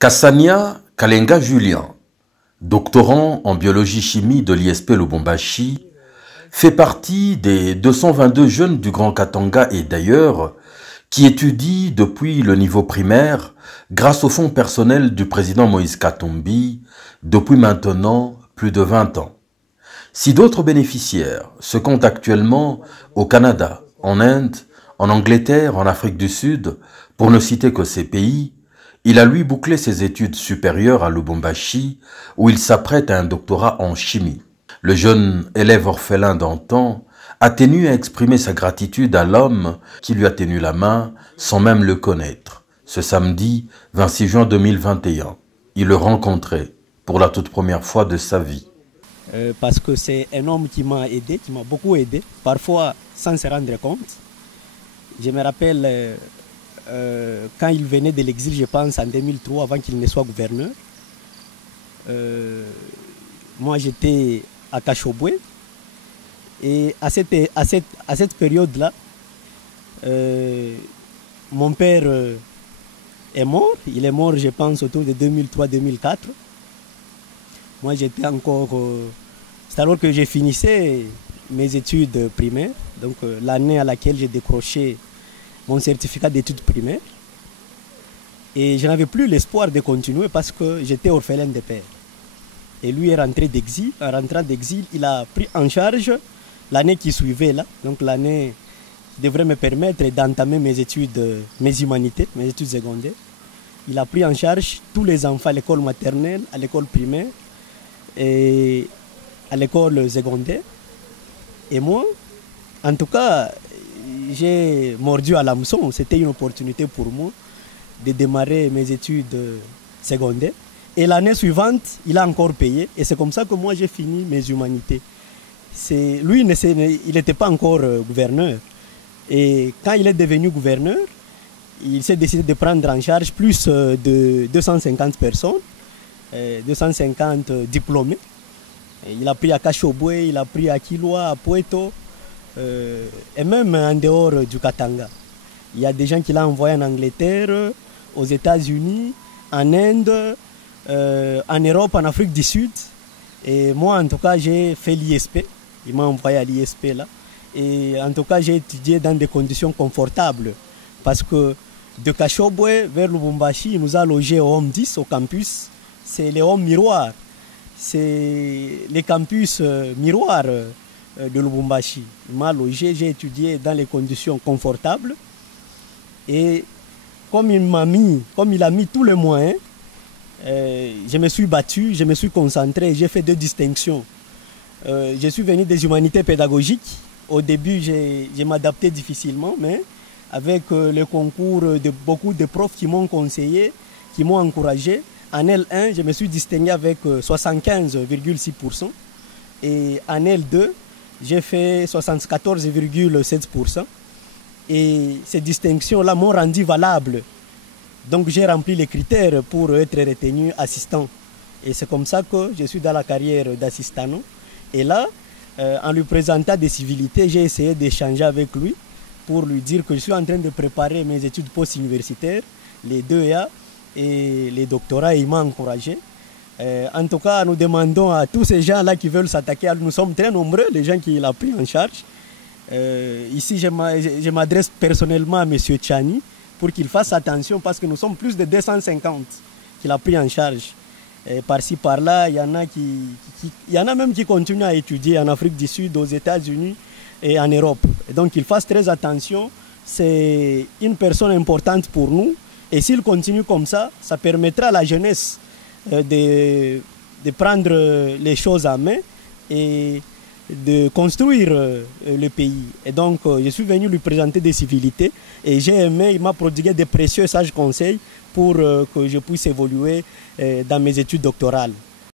Kassania Kalenga Julien, doctorant en biologie-chimie de l'ISP Lubumbashi, fait partie des 222 jeunes du Grand Katanga et d'ailleurs qui étudient depuis le niveau primaire grâce au fonds personnel du président Moïse Katumbi depuis maintenant plus de 20 ans. Si d'autres bénéficiaires se comptent actuellement au Canada, en Inde, en Angleterre, en Afrique du Sud, pour ne citer que ces pays, il a lui bouclé ses études supérieures à Lubumbashi où il s'apprête à un doctorat en chimie. Le jeune élève orphelin d'antan a tenu à exprimer sa gratitude à l'homme qui lui a tenu la main sans même le connaître. Ce samedi 26 juin 2021, il le rencontrait pour la toute première fois de sa vie. Parce que c'est un homme qui m'a aidé, qui m'a beaucoup aidé, parfois sans se rendre compte. Je me rappelle quand il venait de l'exil, je pense en 2003, avant qu'il ne soit gouverneur. Moi j'étais à Kachobwe et à cette période-là, mon père est mort. Il est mort, je pense, autour de 2003-2004. Moi j'étais encore... c'est alors que j'ai finissé mes études primaires, donc l'année à laquelle j'ai décroché mon certificat d'études primaires. Et je n'avais plus l'espoir de continuer parce que j'étais orphelin de père. Et lui est rentré d'exil. En rentrant d'exil, il a pris en charge l'année qui suivait là, donc l'année qui devrait me permettre d'entamer mes études, mes humanités, mes études secondaires. Il a pris en charge tous les enfants à l'école maternelle, à l'école primaire et à l'école secondaire. Et moi, en tout cas, j'ai mordu à l'hameçon. C'était une opportunité pour moi de démarrer mes études secondaires. Et l'année suivante, il a encore payé. Et c'est comme ça que moi, j'ai fini mes humanités. Lui, il n'était pas encore gouverneur. Et quand il est devenu gouverneur, il s'est décidé de prendre en charge plus de 250 personnes, 250 diplômés. Et il a pris à Kachobwe, il a pris à Kilwa, à Poeto, et même en dehors du Katanga. Il y a des gens qu'il a envoyés en Angleterre, aux États-Unis, en Inde, en Europe, en Afrique du Sud. Et moi, en tout cas, j'ai fait l'ISP. Il m'a envoyé à l'ISP là. Et en tout cas, j'ai étudié dans des conditions confortables. Parce que de Kachobwe vers Lubumbashi, il nous a logés au Home 10, au campus. C'est les Home Miroirs. C'est les campus miroirs de Lubumbashi. Il m'a logé, j'ai étudié dans les conditions confortables. Et comme il a mis tous les moyens, je me suis battu, je me suis concentré, j'ai fait 2 distinctions. Je suis venu des humanités pédagogiques. Au début, je m'adaptais difficilement, mais avec le concours de beaucoup de profs qui m'ont conseillé, qui m'ont encouragé, en L1, je me suis distingué avec 75,6%. Et en L2, j'ai fait 74,7%. Et ces distinctions-là m'ont rendu valable. Donc j'ai rempli les critères pour être retenu assistant. Et c'est comme ça que je suis dans la carrière d'assistant. Et là, en lui présentant des civilités, j'ai essayé d'échanger avec lui pour lui dire que je suis en train de préparer mes études post-universitaires, les 2A et les doctorats, et il m'a encouragé. En tout cas, nous demandons à tous ces gens-là qui veulent s'attaquer à lui, nous sommes très nombreux, les gens qui l'ont pris en charge. Ici, je m'adresse personnellement à M. Tchani pour qu'il fasse attention parce que nous sommes plus de 250 qu'il a pris en charge. Par-ci, par-là, il y en a même qui continuent à étudier en Afrique du Sud, aux États-Unis et en Europe. Et donc, qu'il fasse très attention. C'est une personne importante pour nous. Et s'il continue comme ça, ça permettra à la jeunesse de prendre les choses en main et de construire le pays. Et donc, je suis venu lui présenter des civilités et j'ai aimé, il m'a prodigué des précieux sages conseils pour que je puisse évoluer dans mes études doctorales.